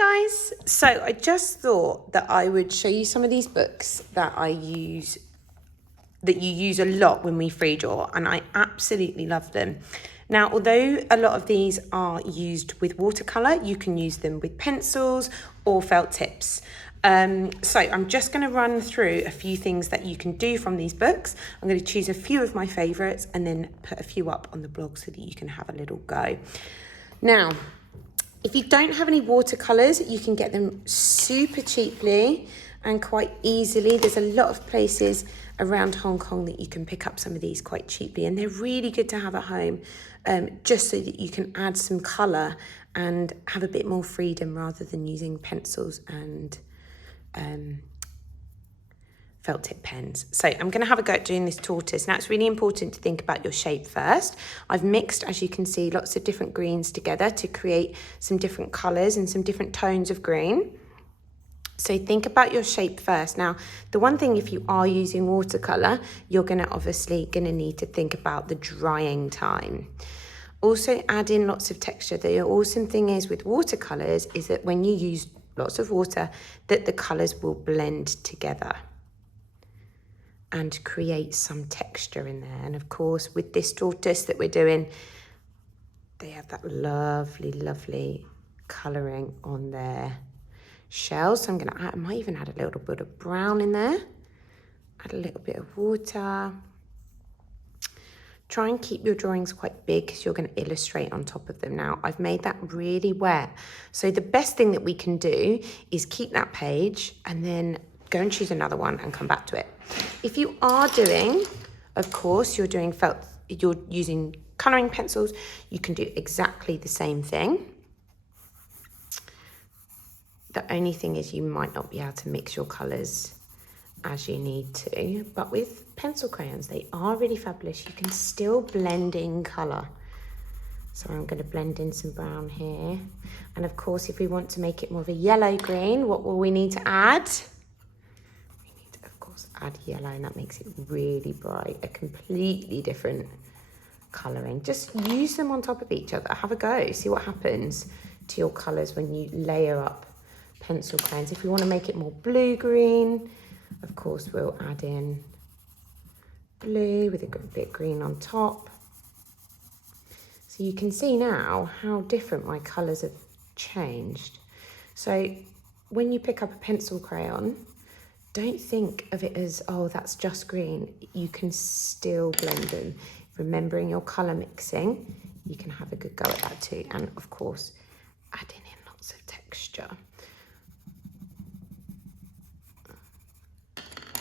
Hi guys! So I just thought that I would show you some of these books that you use a lot when we free draw, and I absolutely love them. Now, although a lot of these are used with watercolour, you can use them with pencils or felt tips. So I'm just going to run through a few things that you can do from these books. I'm going to choose a few of my favourites and then put a few up on the blog so that you can have a little go. Now, if you don't have any watercolours, you can get them super cheaply and quite easily. There's a lot of places around Hong Kong that you can pick up some of these quite cheaply, and they're really good to have at home, just so that you can add some colour and have a bit more freedom rather than using pencils and felt tip pens. So I'm going to have a go at doing this tortoise. Now it's really important to think about your shape first. I've mixed, as you can see, lots of different greens together to create some different colours and some different tones of green. So think about your shape first. Now, the one thing, if you are using watercolour, you're obviously going to need to think about the drying time. Also add in lots of texture. The awesome thing is with watercolours is that when you use lots of water, that the colours will blend together and create some texture in there. And of course, with this tortoise that we're doing, they have that lovely, lovely colouring on their shells. So I'm going to add, I might even add a little bit of brown in there, add a little bit of water. Try and keep your drawings quite big because you're going to illustrate on top of them. Now, I've made that really wet. So the best thing that we can do is keep that page and then go and choose another one and come back to it. If you are doing, of course, you're using colouring pencils, you can do exactly the same thing. The only thing is you might not be able to mix your colours as you need to, but with pencil crayons, they are really fabulous. You can still blend in colour. So I'm going to blend in some brown here. And of course, if we want to make it more of a yellow green, what will we need to add? We need to, of course, add yellow, and that makes it really bright, a completely different colouring. Just use them on top of each other. Have a go. See what happens to your colours when you layer up pencil crayons. If you want to make it more blue-green, of course, we'll add in blue with a bit green on top. So you can see now how different my colours have changed. So when you pick up a pencil crayon, don't think of it as, oh, that's just green. You can still blend them. Remembering your colour mixing, you can have a good go at that too. And of course, adding in lots of texture.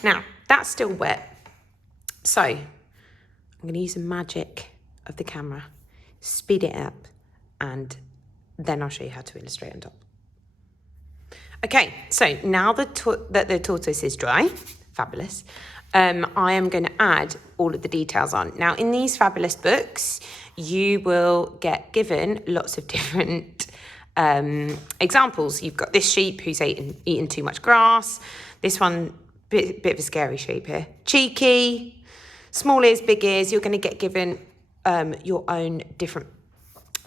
Now, that's still wet. So I'm going to use the magic of the camera, speed it up, and then I'll show you how to illustrate on top. Okay, so now that the tortoise is dry, fabulous, I am going to add all of the details on. Now, in these fabulous books, you will get given lots of different examples. You've got this sheep who's eaten too much grass. This one, bit of a scary sheep here. Cheeky, small ears, big ears. You're going to get given your own different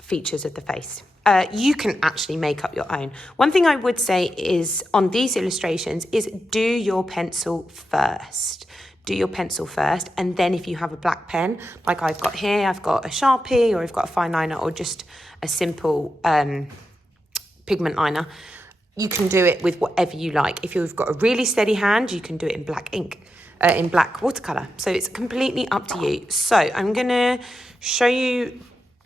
features of the face. You can actually make up your own. One thing I would say is on these illustrations is do your pencil first. Do your pencil first, and then if you have a black pen, like I've got here, I've got a Sharpie, or I've got a fine liner, or just a simple pigment liner, you can do it with whatever you like. If you've got a really steady hand, you can do it in black ink, in black watercolour. So it's completely up to you. So I'm going to show you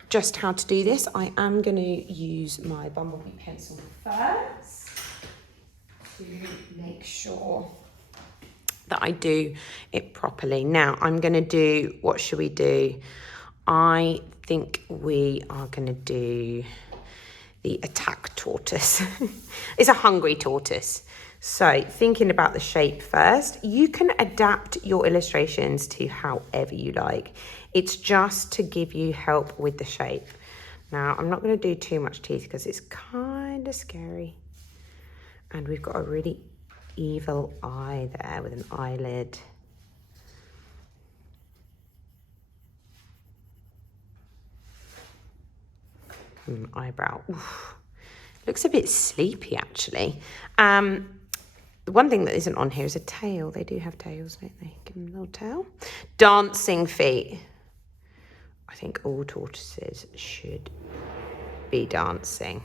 just how to do this. I am going to use my Bumblebee pencil first to make sure that I do it properly. Now I'm going to do, what should we do? I think we are going to do the attack tortoise. It's a hungry tortoise. So thinking about the shape first, you can adapt your illustrations to however you like. It's just to give you help with the shape. Now, I'm not going to do too much teeth because it's kind of scary. And we've got a really evil eye there with an eyelid. Eyebrow. Oof. Looks a bit sleepy, actually. The one thing that isn't on here is a tail. They do have tails, don't they? Give them a little tail. Dancing feet. I think all tortoises should be dancing.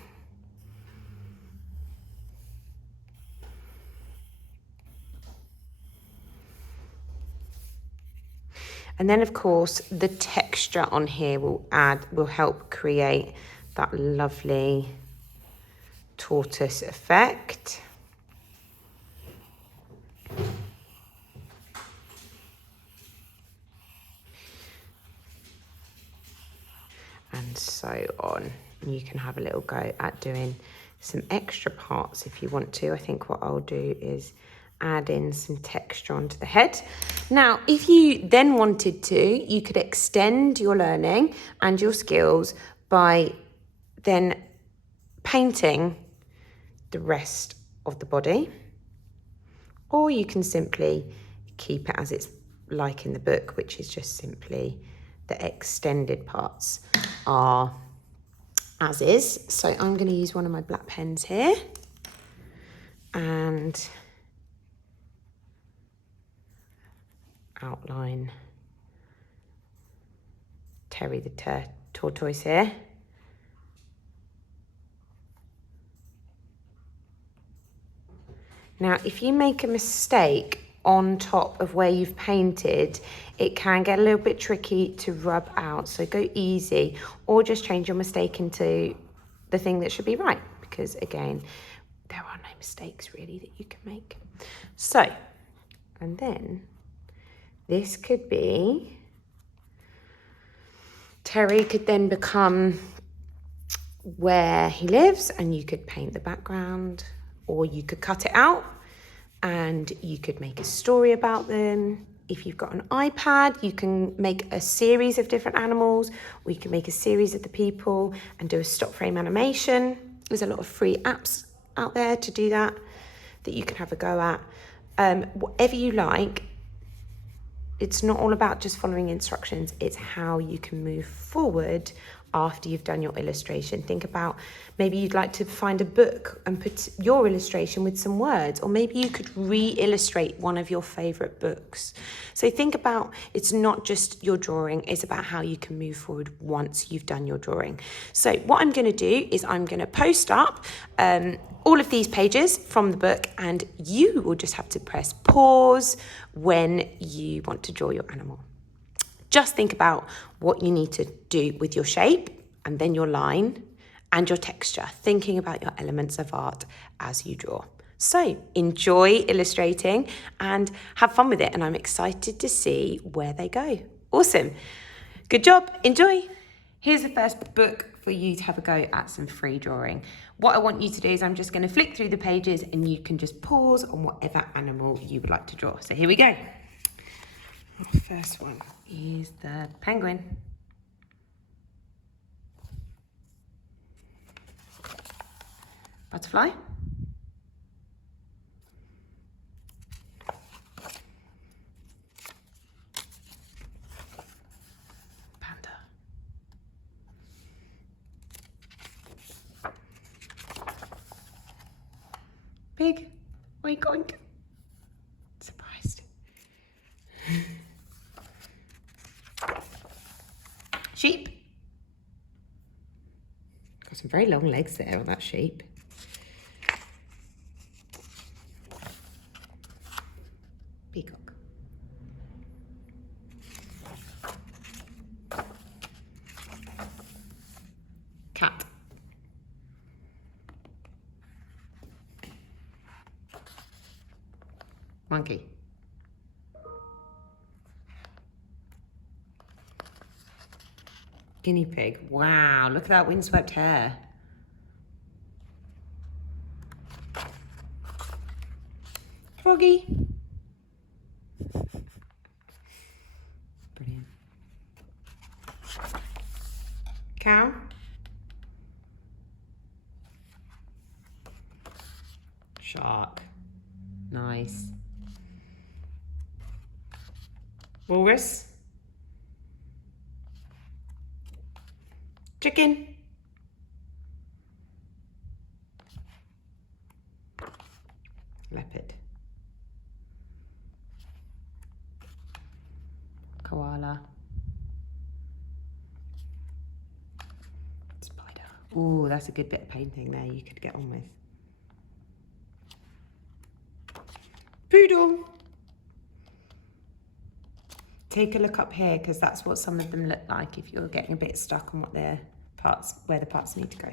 And then, of course, the texture on here will help create that lovely tortoise effect. And so on. You can have a little go at doing some extra parts if you want to. I think what I'll do is add in some texture onto the head. Now, if you then wanted to, you could extend your learning and your skills by then painting the rest of the body. Or you can simply keep it as it's like in the book, which is just simply the extended parts are as is. So I'm going to use one of my black pens here and outline Terry the tortoise here. Now, if you make a mistake on top of where you've painted, it can get a little bit tricky to rub out. So go easy, or just change your mistake into the thing that should be right, because again, there are no mistakes really that you can make. So, and then this could be, Terry could then become where he lives, and you could paint the background, or you could cut it out and you could make a story about them. If you've got an iPad, you can make a series of different animals, or you can make a series of the people and do a stop frame animation. There's a lot of free apps out there to do that you can have a go at. Whatever you like. It's not all about just following instructions, it's how you can move forward after you've done your illustration. Think about, maybe you'd like to find a book and put your illustration with some words, or maybe you could re-illustrate one of your favorite books. So think about, it's not just your drawing, it's about how you can move forward once you've done your drawing. So what I'm going to do is I'm going to post up all of these pages from the book, and you will just have to press pause when you want to draw your animal. Just think about what you need to do with your shape and then your line and your texture, thinking about your elements of art as you draw. So enjoy illustrating and have fun with it, and I'm excited to see where they go. Awesome. Good job. Enjoy. Here's the first book for you to have a go at some free drawing. What I want you to do is I'm just going to flick through the pages and you can just pause on whatever animal you would like to draw. So here we go. Our first one is the penguin. Butterfly. Panda. Pig. Oink oink. Surprised. Sheep. Got some very long legs there on that sheep. Peacock. Cat. Monkey. Guinea pig. Wow, look at that windswept hair. Froggy. Brilliant. Cow. Shark. Nice. Walrus. Chicken. Leopard. Koala. Spider. Ooh, that's a good bit of painting there you could get on with. Poodle. Take a look up here because that's what some of them look like if you're getting a bit stuck on what their parts, where the parts need to go.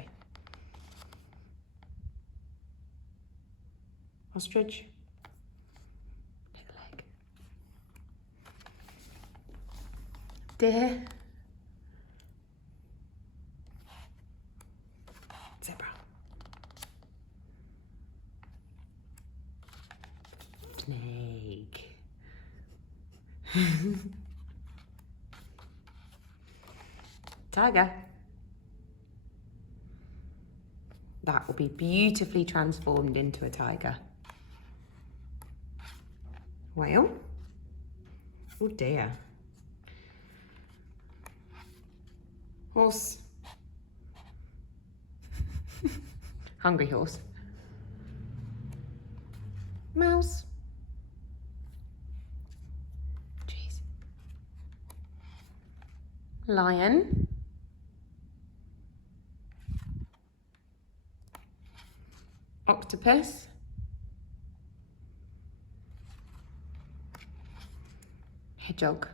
Ostrich. Little leg. Deer. Zebra. Snake. Tiger. That will be beautifully transformed into a tiger. Whale. Oh dear. Horse. Hungry horse. Mouse. Jeez. Lion. Octopus. Hedgehog.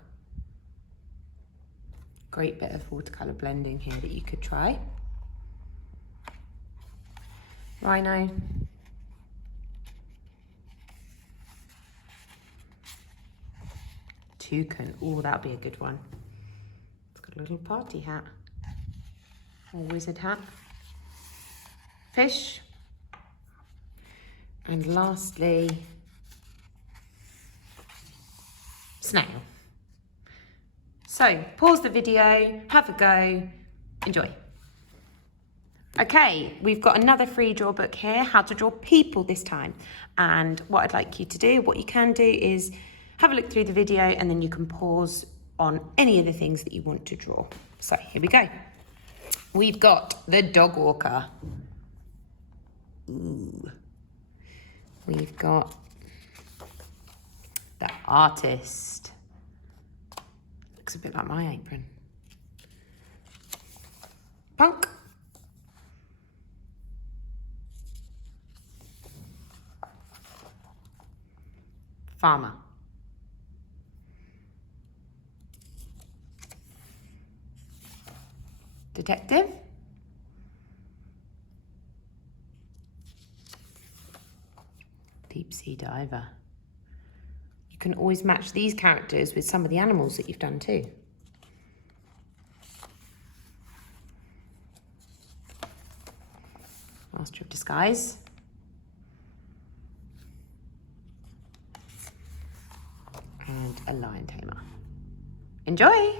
Great bit of watercolour blending here that you could try. Rhino. Toucan. Oh, that'll be a good one. It's got a little party hat. Or wizard hat. Fish. And lastly, snail. So pause the video, have a go, enjoy. Okay, we've got another free draw book here, how to draw people this time. And what I'd like you to do, what you can do is have a look through the video and then you can pause on any of the things that you want to draw. So here we go. We've got the dog walker. Ooh. We've got the artist. Looks a bit like my apron. Punk. Farmer. Detective. Deep sea diver. You can always match these characters with some of the animals that you've done too. Master of Disguise. And a lion tamer. Enjoy!